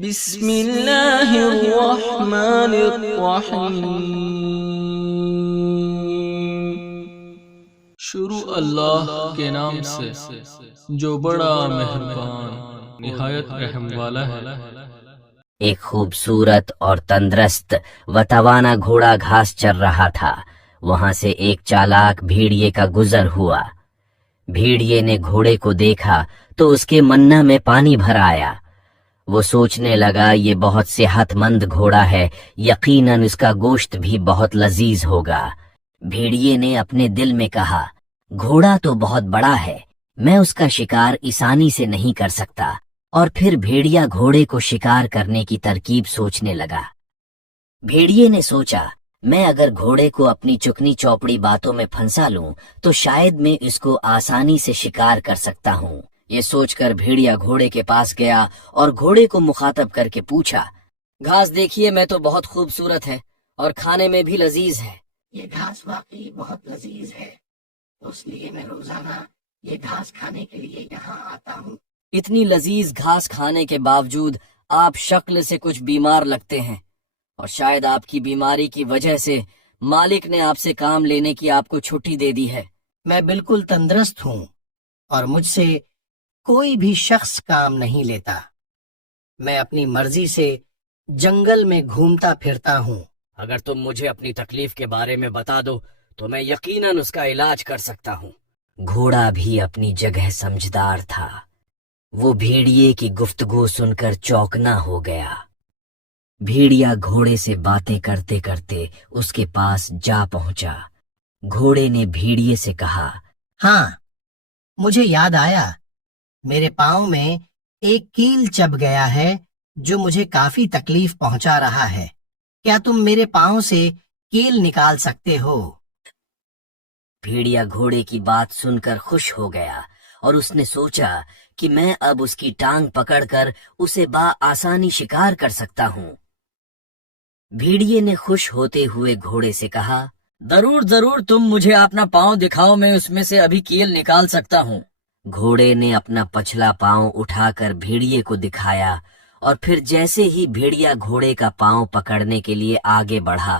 بسم اللہ الرحمن الرحیم۔ شروع اللہ کے نام سے جو بڑا مہربان نہایت رحم والا ہے۔ ایک خوبصورت اور تندرست و توانا گھوڑا گھاس چر رہا تھا۔ وہاں سے ایک چالاک بھیڑیے کا گزر ہوا۔ بھیڑیے نے گھوڑے کو دیکھا تو اس کے منہ میں پانی بھر آیا۔ وہ سوچنے لگا یہ بہت صحت مند گھوڑا ہے، یقیناً اس کا گوشت بھی بہت لذیذ ہوگا۔ بھیڑیے نے اپنے دل میں کہا، گھوڑا تو بہت بڑا ہے، میں اس کا شکار آسانی سے نہیں کر سکتا۔ اور پھر بھیڑیا گھوڑے کو شکار کرنے کی ترکیب سوچنے لگا۔ بھیڑیے نے سوچا، میں اگر گھوڑے کو اپنی چکنی چوپڑی باتوں میں پھنسا لوں تو شاید میں اس کو آسانی سے شکار کر سکتا ہوں۔ یہ سوچ کر بھیڑیا گھوڑے کے پاس گیا اور گھوڑے کو مخاطب کر کے پوچھا، گھاس دیکھیے میں تو بہت خوبصورت ہے اور کھانے میں بھی لذیذ ہے۔ یہ گھاس واقعی بہت لذیذ ہے، اس لیے میں روزانہ یہ گھاس کھانے کے لیے یہاں آتا ہوں۔ اتنی لذیذ گھاس کھانے کے باوجود آپ شکل سے کچھ بیمار لگتے ہیں، اور شاید آپ کی بیماری کی وجہ سے مالک نے آپ سے کام لینے کی آپ کو چھٹی دے دی ہے۔ میں بالکل تندرست ہوں اور مجھ سے کوئی بھی شخص کام نہیں لیتا۔ میں اپنی مرضی سے جنگل میں گھومتا پھرتا ہوں۔ اگر تم مجھے اپنی تکلیف کے بارے میں بتا دو تو میں یقیناً اس کا علاج کر سکتا ہوں۔ گھوڑا بھی اپنی جگہ سمجھدار تھا۔ وہ بھیڑیے کی گفتگو سن کر چوکنا ہو گیا۔ بھیڑیا گھوڑے سے باتیں کرتے کرتے اس کے پاس جا پہنچا۔ گھوڑے نے بھیڑیے سے کہا، ہاں، مجھے یاد آیا، میرے پاؤں میں ایک کیل چبھ گیا ہے جو مجھے کافی تکلیف پہنچا رہا ہے۔ کیا تم میرے پاؤں سے کیل نکال سکتے ہو؟ بھیڑیا گھوڑے کی بات سن کر خوش ہو گیا اور اس نے سوچا کہ میں اب اس کی ٹانگ پکڑ کر اسے آسانی شکار کر سکتا ہوں۔ بھیڑیے نے خوش ہوتے ہوئے گھوڑے سے کہا، ضرور ضرور، تم مجھے اپنا پاؤں دکھاؤ، میں اس میں سے ابھی کیل نکال سکتا ہوں۔ گھوڑے نے اپنا پچھلا پاؤں اٹھا کر بھیڑیے کو دکھایا، اور پھر جیسے ہی بھیڑیا گھوڑے کا پاؤں پکڑنے کے لیے آگے بڑھا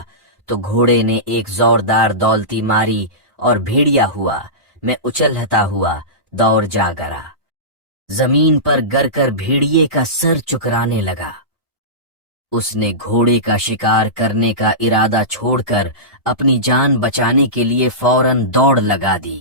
تو گھوڑے نے ایک زوردار دولتی ماری اور بھیڑیا ہوا میں اچھلتا ہوا دوڑ جا گرا۔ زمین پر گر کر بھیڑیے کا سر چکرانے لگا۔ اس نے گھوڑے کا شکار کرنے کا ارادہ چھوڑ کر اپنی جان بچانے کے لیے فوراً دوڑ لگا دی۔